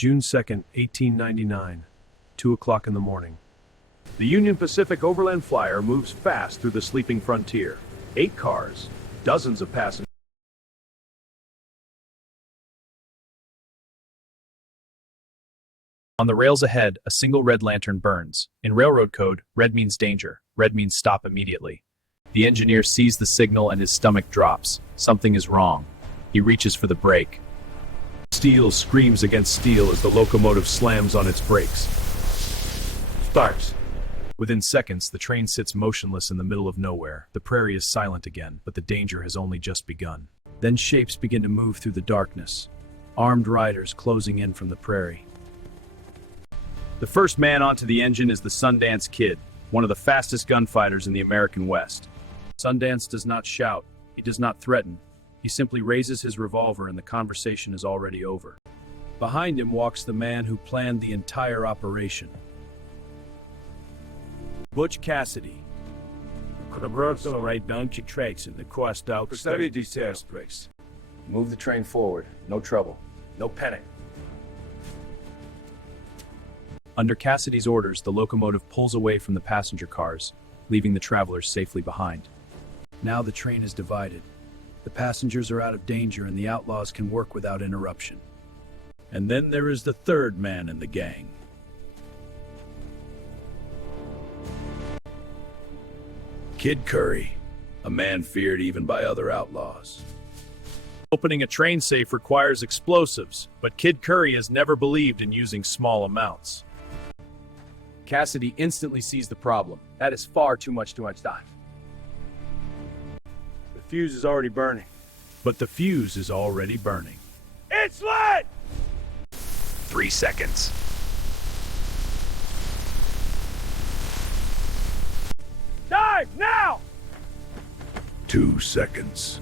June 2nd, 1899, 2 o'clock in the morning. The Union Pacific Overland Flyer moves fast through the sleeping frontier. 8 cars, dozens of passengers. On the rails ahead, a single red lantern burns. In railroad code, red means danger. Red means stop immediately. The engineer sees the signal and his stomach drops. Something is wrong. He reaches for the brake. Steel screams against steel as the locomotive slams on its brakes. Starts. Within seconds, the train sits motionless in the middle of nowhere. The prairie is silent again, but the danger has only just begun. Then shapes begin to move through the darkness. Armed riders closing in from the prairie. The first man onto the engine is the Sundance Kid, one of the fastest gunfighters in the American West. Sundance does not shout. He does not threaten. He simply raises his revolver and the conversation is already over. Behind him walks the man who planned the entire operation. Butch Cassidy. Colaboração right down to tracks in the cost out. Study details, please. Move the train forward. No trouble. No panic. Under Cassidy's orders, the locomotive pulls away from the passenger cars, leaving the travelers safely behind. Now the train is divided. The passengers are out of danger and the outlaws can work without interruption. And then there is the third man in the gang. Kid Curry, a man feared even by other outlaws. Opening a train safe requires explosives, but Kid Curry has never believed in using small amounts. Cassidy instantly sees the problem. That is far too much time. The fuse is already burning. But the fuse is already burning. It's lit! 3 seconds. Dive now! 2 seconds.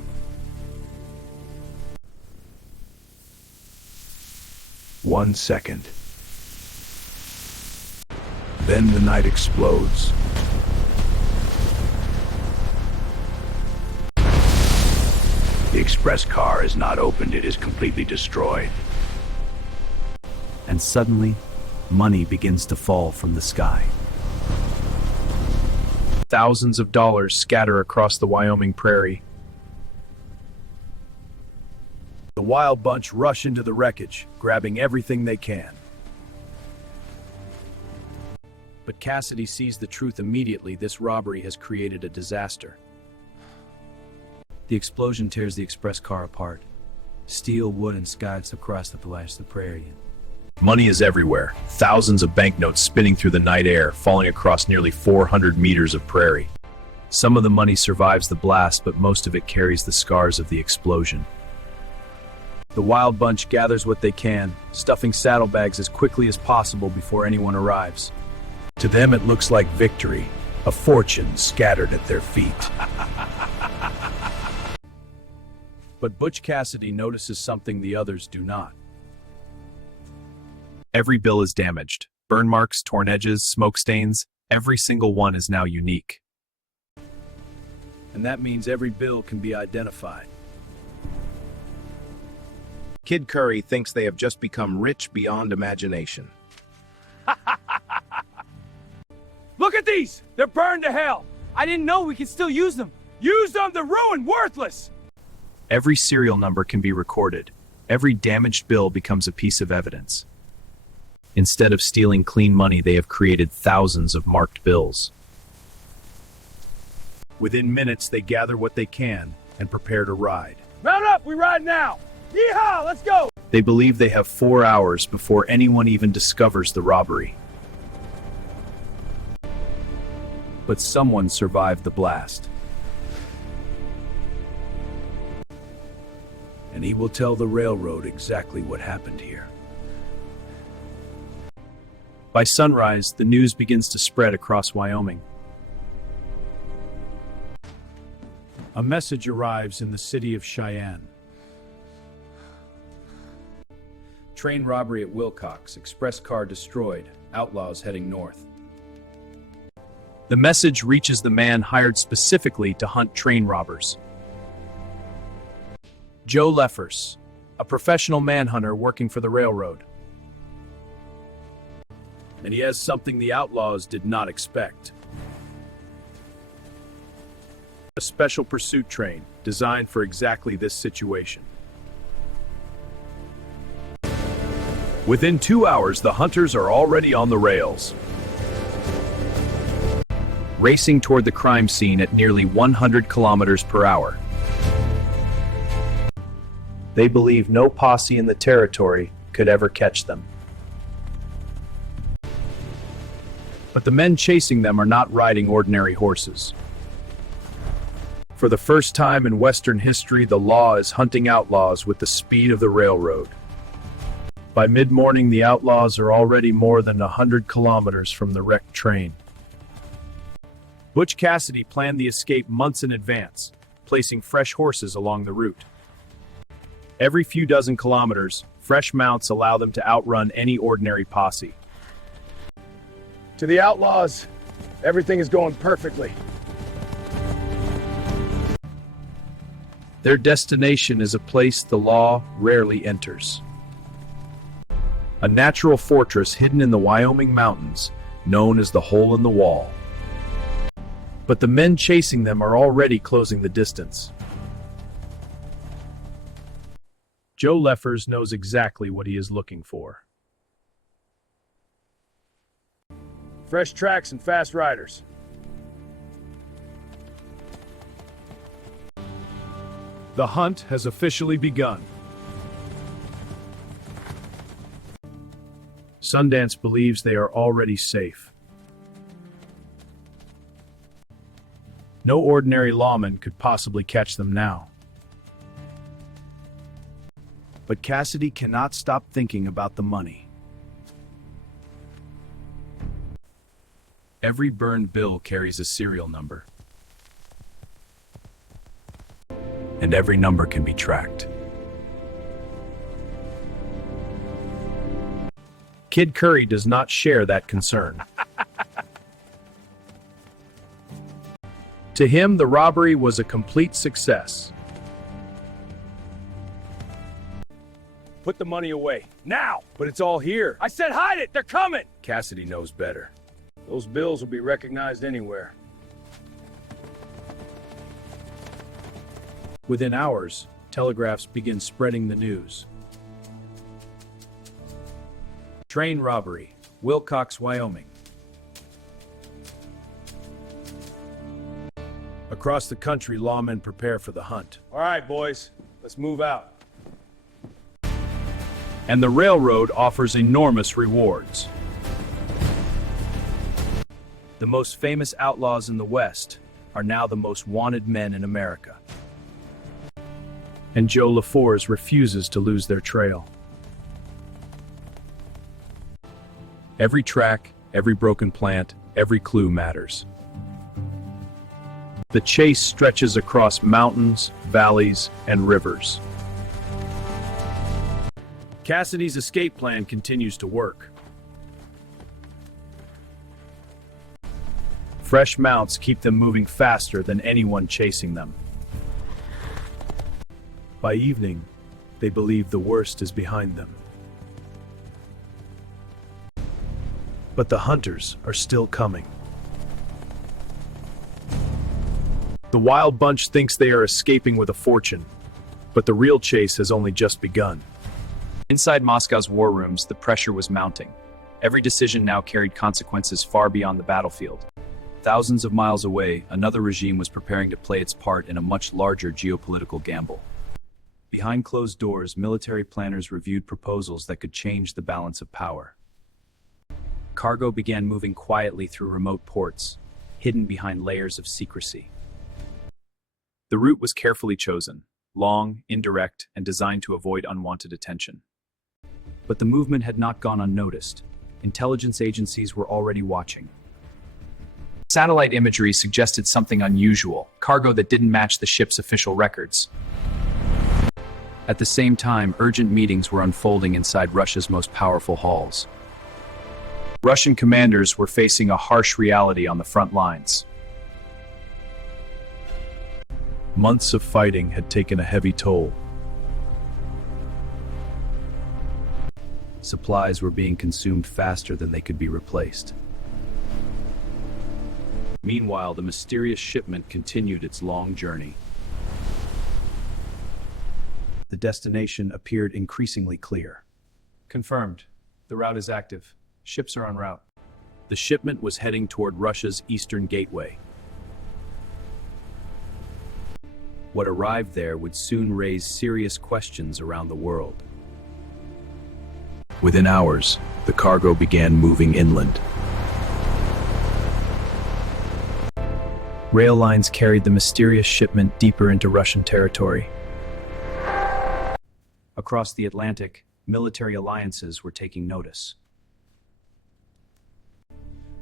1 second. Then the night explodes. The express car is not opened, it is completely destroyed. And suddenly, money begins to fall from the sky. Thousands of dollars scatter across the Wyoming prairie. The wild bunch rush into the wreckage, grabbing everything they can. But Cassidy sees the truth immediately. This robbery has created a disaster. The explosion tears the express car apart. Steel, wood, and skies across the prairie. Money is everywhere. Thousands of banknotes spinning through the night air, falling across nearly 400 meters of prairie. Some of the money survives the blast, but most of it carries the scars of the explosion. The wild bunch gathers what they can, stuffing saddlebags as quickly as possible before anyone arrives. To them it looks like victory, a fortune scattered at their feet. But Butch Cassidy notices something the others do not. Every bill is damaged. Burn marks, torn edges, smoke stains. Every single one is now unique. And that means every bill can be identified. Kid Curry thinks they have just become rich beyond imagination. Look at these! They're burned to hell! I didn't know we could still use them! Use them! They're ruined! Worthless! Every serial number can be recorded. Every damaged bill becomes a piece of evidence. Instead of stealing clean money, they have created thousands of marked bills. Within minutes, they gather what they can and prepare to ride. Mount up! We ride now! Yeehaw! Let's go! They believe they have 4 hours before anyone even discovers the robbery. But someone survived the blast. And he will tell the railroad exactly what happened here. By sunrise, the news begins to spread across Wyoming. A message arrives in the city of Cheyenne. Train robbery at Wilcox, express car destroyed, outlaws heading north. The message reaches the man hired specifically to hunt train robbers. Joe Leffers, a professional manhunter working for the railroad. And he has something the outlaws did not expect. A special pursuit train designed for exactly this situation. Within 2 hours, the hunters are already on the rails, racing toward the crime scene at nearly 100 kilometers per hour. They believe no posse in the territory could ever catch them. But the men chasing them are not riding ordinary horses. For the first time in Western history, the law is hunting outlaws with the speed of the railroad. By mid-morning, the outlaws are already more than 100 kilometers from the wrecked train. Butch Cassidy planned the escape months in advance, placing fresh horses along the route. Every few dozen kilometers, fresh mounts allow them to outrun any ordinary posse. To the outlaws, everything is going perfectly. Their destination is a place the law rarely enters. A natural fortress hidden in the Wyoming mountains, known as the Hole in the Wall. But the men chasing them are already closing the distance. Joe Leffers knows exactly what he is looking for. Fresh tracks and fast riders. The hunt has officially begun. Sundance believes they are already safe. No ordinary lawman could possibly catch them now. But Cassidy cannot stop thinking about the money. Every burned bill carries a serial number. And every number can be tracked. Kid Curry does not share that concern. To him, the robbery was a complete success. Put the money away. Now! But it's all here. I said hide it! They're coming! Cassidy knows better. Those bills will be recognized anywhere. Within hours, telegraphs begin spreading the news. Train robbery, Wilcox, Wyoming. Across the country, lawmen prepare for the hunt. All right, boys. Let's move out. And the railroad offers enormous rewards. The most famous outlaws in the West are now the most wanted men in America. And Joe LaForce refuses to lose their trail. Every track, every broken plant, every clue matters. The chase stretches across mountains, valleys, and rivers. Cassidy's escape plan continues to work. Fresh mounts keep them moving faster than anyone chasing them. By evening, they believe the worst is behind them. But the hunters are still coming. The wild bunch thinks they are escaping with a fortune, but the real chase has only just begun. Inside Moscow's war rooms, the pressure was mounting. Every decision now carried consequences far beyond the battlefield. Thousands of miles away, another regime was preparing to play its part in a much larger geopolitical gamble. Behind closed doors, military planners reviewed proposals that could change the balance of power. Cargo began moving quietly through remote ports, hidden behind layers of secrecy. The route was carefully chosen, long, indirect, and designed to avoid unwanted attention. But the movement had not gone unnoticed. Intelligence agencies were already watching. Satellite imagery suggested something unusual, cargo that didn't match the ship's official records. At the same time, urgent meetings were unfolding inside Russia's most powerful halls. Russian commanders were facing a harsh reality on the front lines. Months of fighting had taken a heavy toll. Supplies were being consumed faster than they could be replaced. Meanwhile, the mysterious shipment continued its long journey. The destination appeared increasingly clear. Confirmed. The route is active. Ships are en route. The shipment was heading toward Russia's eastern gateway. What arrived there would soon raise serious questions around the world. Within hours, the cargo began moving inland. Rail lines carried the mysterious shipment deeper into Russian territory. Across the Atlantic, military alliances were taking notice.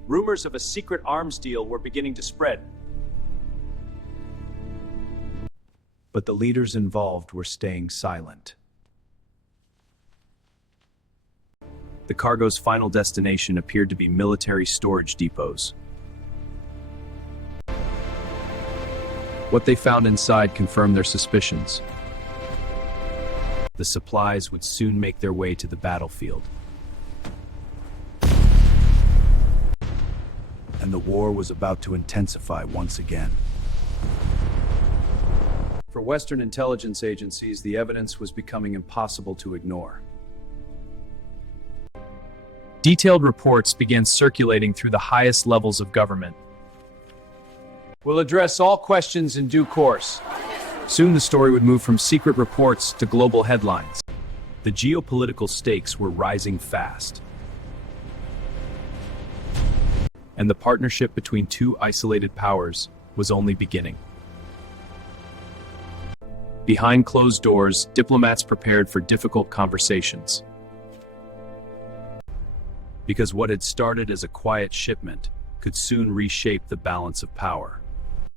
Rumors of a secret arms deal were beginning to spread. But the leaders involved were staying silent. The cargo's final destination appeared to be military storage depots. What they found inside confirmed their suspicions. The supplies would soon make their way to the battlefield. And the war was about to intensify once again. For Western intelligence agencies, the evidence was becoming impossible to ignore. Detailed reports began circulating through the highest levels of government. We'll address all questions in due course. Soon the story would move from secret reports to global headlines. The geopolitical stakes were rising fast. And the partnership between two isolated powers was only beginning. Behind closed doors, diplomats prepared for difficult conversations. Because what had started as a quiet shipment could soon reshape the balance of power.